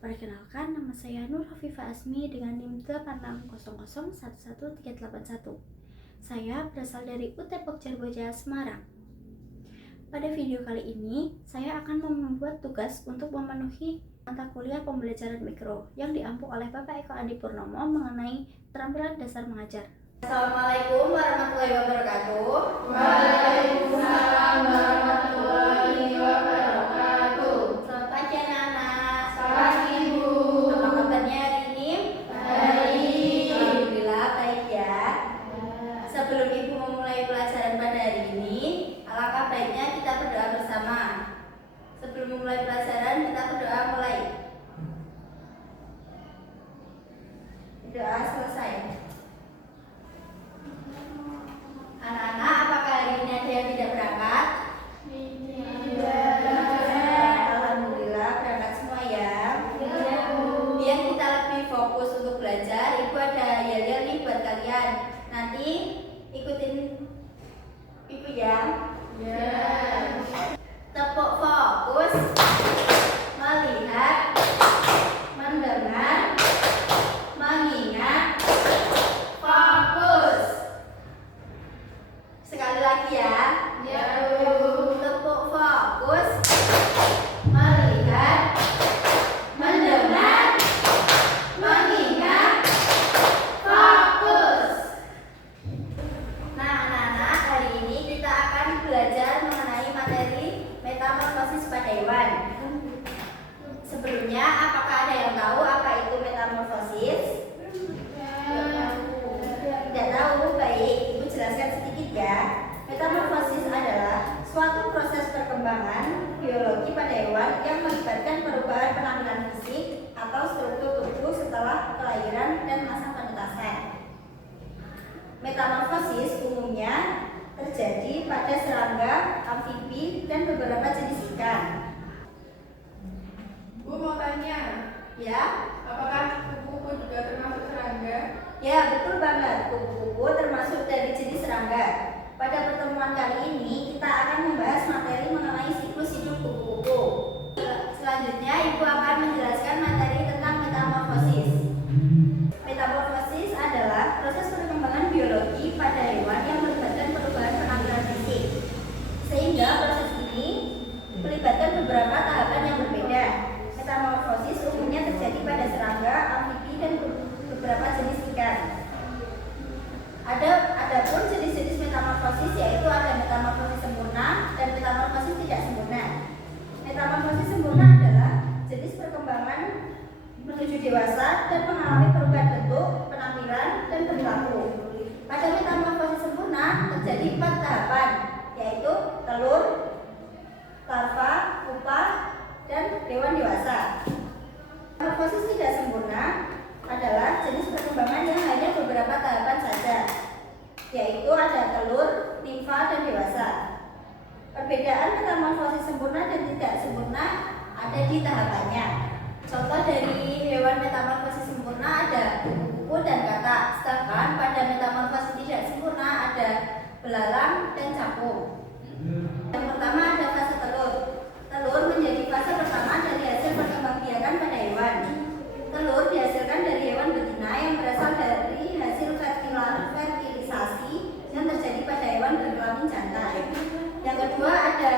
Perkenalkan, nama saya Nur Hafifah Asmi dengan NIM 8600111381. Saya berasal dari UT Pokjarboja, Semarang. Pada video kali ini, saya akan membuat tugas untuk memenuhi mata kuliah pembelajaran mikro yang diampu oleh Bapak Eko Andi Purnomo mengenai keterampilan dasar mengajar. Assalamualaikum warahmatullahi wabarakatuh. Waalaikumsalam warahmatullahi wabarakatuh. Selamat pagi anak-anak. Selamat pagi, Bu. Apa kabarnya hari ini? Baik. Alhamdulillah baik ya. Sebelum Ibu memulai pelajaran pada hari ini, alangkah baiknya kita berdoa bersama. Sebelum memulai pelajaran, kita berdoa mulai. Doa selesai. Anak-anak, apakah hari ini ada yang tidak berangkat? Alhamdulillah berangkat semua ya. Biar kita lebih fokus untuk belajar, Ibu ada yel-yel nih buat kalian. Nanti ikutin Ibu ya. Tepuk fokus, melihat, mendengar, mengingat, fokus. Sekali lagi ya. Tepuk fokus, melihat, mendengar, mengingat, fokus. Nah, anak-anak, hari ini kita akan belajar mengenai materi metamorfosis pada hewan. Sebelumnya, apakah ada yang tahu apa itu metamorfosis? Tidak tahu? Baik, Ibu jelaskan sedikit ya. Metamorfosis adalah suatu proses perkembangan biologi pada hewan yang melibatkan perubahan penampilan fisik atau struktur tubuh setelah kelahiran dan masa penetasan. Metamorfosis umumnya terjadi pada serangga, amfibi, dan beberapa jenis ikan. Bu mau tanya, Ya, apakah kupu-kupu juga termasuk serangga? ya betul banget. Kupu-kupu termasuk dari jenis serangga. Pada pertemuan kali ini kita akan membahas materi mengenai siklus hidup kupu-kupu. Selanjutnya Ibu akan menjelaskan materi tentang metamorfosis. Metamorfosis adalah proses perkembangan biologi pada hewan yang melibatkan perubahan penampilan fisik. Sehingga proses ini melibatkan beberapa tahapan yang berbeda. Metamorfosis umumnya terjadi pada serangga, amfibi, dan beberapa jenis ikan. Adapun jenis-jenis metamorfosis yaitu ada metamorfosis sempurna dan metamorfosis tidak sempurna. Metamorfosis sempurna adalah jenis perkembangan menuju dewasa dan mengalami perubahan bentuk, penampilan, dan perilaku. Pada metamorfosis sempurna terjadi 4 tahapan, yaitu telur, larva, pupa, dan hewan dewasa. Metamorfosis tidak sempurna adalah jenis perkembangan yang hanya beberapa tahapan saja, yaitu ada telur, nimfa, dan dewasa. Perbedaan metamorfosis sempurna dan tidak sempurna ada di tahapannya. Contoh dari hewan metamorfosis sempurna ada kupu-kupu dan katak, sedangkan pada metamorfosis tidak sempurna ada belalang dan capung. Yang pertama ada fase telur. Telur menjadi fase pertama dari hasil perkembangbiakan pada hewan. Telur dihasilkan dari hewan betina yang berasal dari hasil fertilisasi yang terjadi pada hewan berkelamin jantan. Yang kedua ada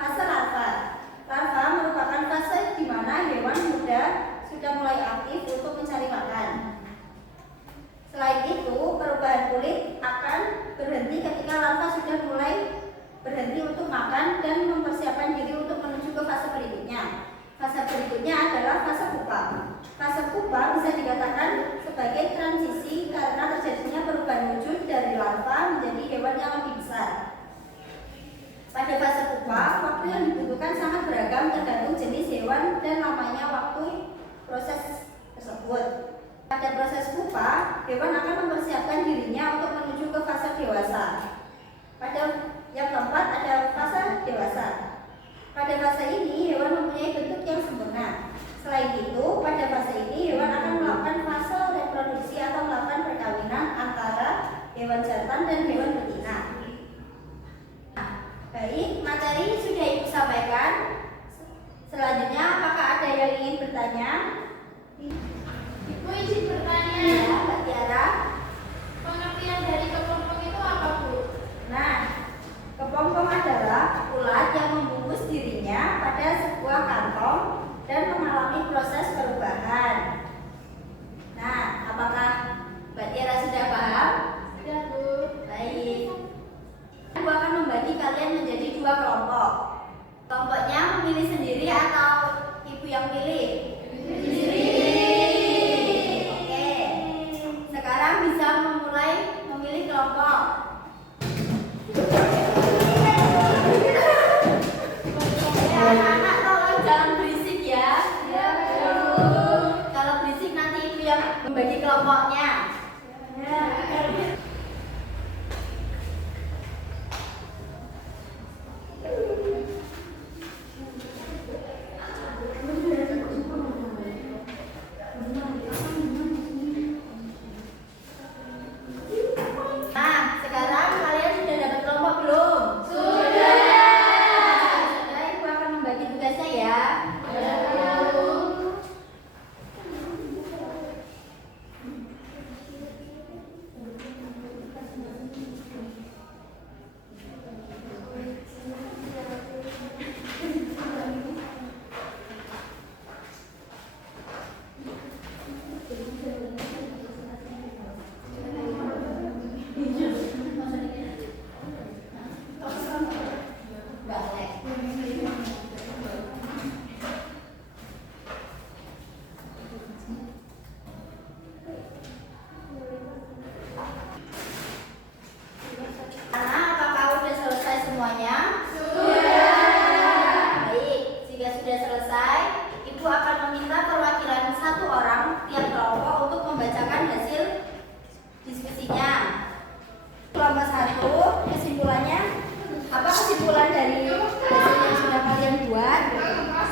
fase larva. Larva merupakan fase di mana hewan muda sudah mulai aktif untuk mencari makan. Selain itu, perubahan kulit akan berhenti ketika larva sudah mulai berhenti untuk makan dan mempersiapkan diri untuk menuju ke fase berikutnya. Fase berikutnya adalah fase pupa. Fase pupa bisa dikatakan sebagai transisi karena terjadinya perubahan wujud dari larva menjadi hewan yang lebih besar. Pada fase pupa, waktu yang dibutuhkan sangat beragam tergantung jenis hewan dan lamanya waktu proses tersebut. Pada proses pupa, hewan akan mempersiapkan dirinya untuk menuju ke fase dewasa. Pada yang keempat ada fase dewasa. Pada fase ini hewan mempunyai bentuk yang sempurna. Selain itu, pada fase ini hewan akan melakukan fase reproduksi atau melakukan perkawinan antara hewan jantan dan hewan betina. Baik, materi sudah Ibu sampaikan. Selanjutnya, apakah ada yang ingin bertanya? bertanya? Ibu izin bertanya. Ya, Mbak Tiara. Pengertian dari kepompong itu apa, Bu? Nah, kepompong adalah ulat yang membungkus dirinya pada sebuah kantong dan mengalami proses perubahan. Nah, apakah Mbak Tiara sudah paham? Sudah, Bu. Baik. Aku akan membagi kalian menjadi dua kelompok. Kelompoknya memilih sendiri atau ibu yang pilih? Sendiri. Oke. Sekarang bisa memulai memilih kelompok. Anak-anak tolong jangan berisik ya. Ya, Bu. Kalau berisik nanti ibu yang membagi kelompoknya. Nah, sekarang kalian sudah dapat kelompok belum? Sudah. Sudah, ibu akan membagi tugasnya ya. Ya, Bu. Balik. Anak, apakah sudah selesai semuanya? Sudah. Baik, jika sudah selesai, ibu akan meminta perwakilan satu orang tiap kelompok untuk membacakan hasil diskusinya. Kelompok satu, kesimpulannya apa kesimpulan dari hasil yang sudah kalian buat?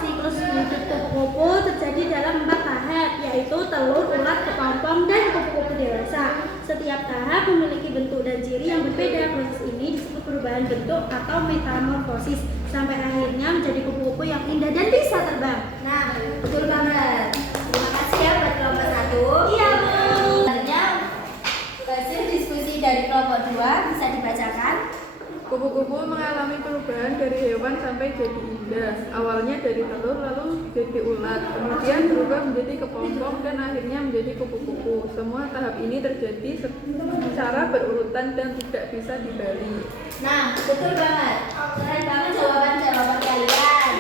Siklus hidup kupu-kupu terjadi dalam 4 tahap, yaitu telur, ulat, kepompong, dan kupu-kupu dewasa. Setiap tahap memiliki bentuk dan ciri yang berbeda. Proses ini disebut perubahan bentuk atau metamorfosis, sampai akhirnya menjadi kupu-kupu yang indah dan bisa terbang. Nah, betul banget. Terima kasih ya buat kelompok satu. Iya, Bu. Sebenarnya hasil diskusi dari kelompok 2 bisa dibacakan. Kupu-kupu mengalami perubahan dari hewan sampai jadi indah. Awalnya dari telur, lalu jadi ulat, kemudian berubah menjadi kepompong dan akhirnya menjadi kupu-kupu. Semua tahap ini terjadi secara berurutan dan tidak bisa dibalik. Nah, betul banget. Keren banget jawaban kalian.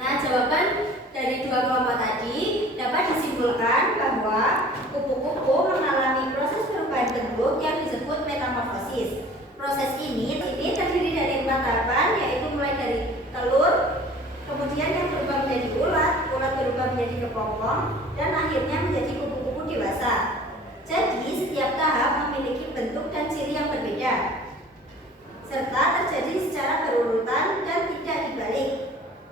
Nah, jawaban dari dua kelompok tadi dapat disimpulkan bahwa kupu-kupu mengalami proses perubahan bentuk yang disebut metamorfosis. Proses ini terdiri dari 4 tahapan, yaitu mulai dari telur, kemudian yang berubah menjadi ulat, ulat berubah menjadi kepompong, dan akhirnya menjadi kupu-kupu dewasa. Jadi, setiap tahap memiliki bentuk dan ciri yang berbeda, serta terjadi secara berurutan dan tidak dibalik.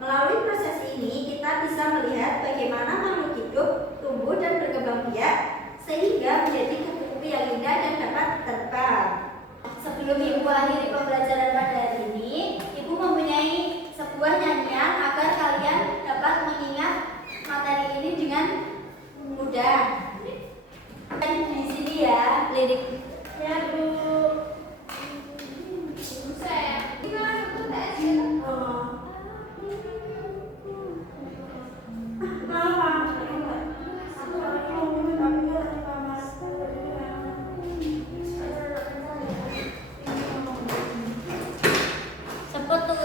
Melalui proses ini, kita bisa melihat bagaimana makhluk hidup tumbuh dan berkembang biak sehingga menjadi kupu-kupu yang indah dan dapat terbang. Sebelum ibu akhiri pembelajaran pada hari ini, ibu mempunyai sebuah nyanyian agar kalian dapat mengingat materi ini dengan mudah. Di sini ya, lirik. Ya, Bu. Saya. Gimana, Bu? Sebut tuh.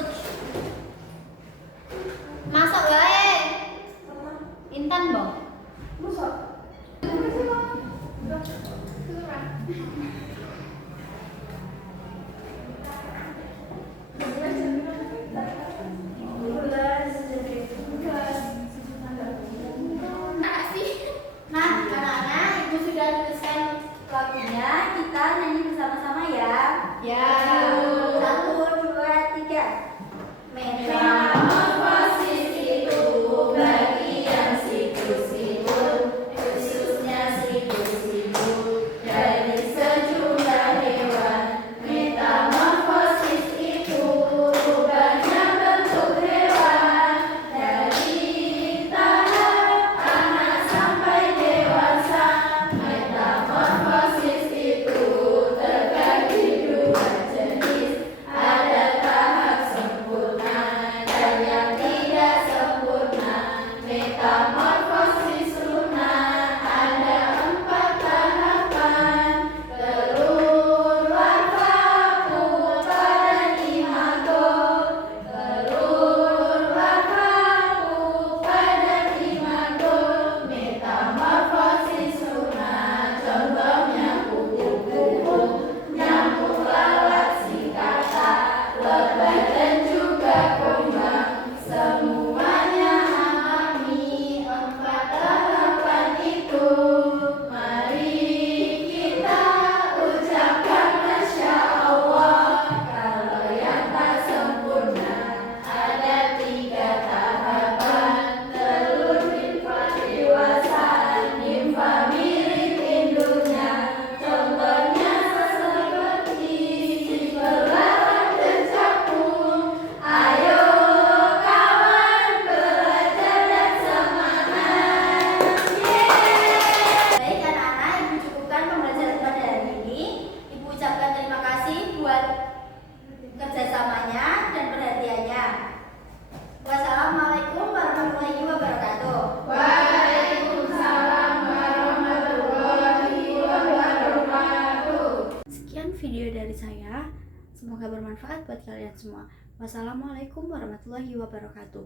Semoga bermanfaat buat kalian semua. Wassalamualaikum warahmatullahi wabarakatuh.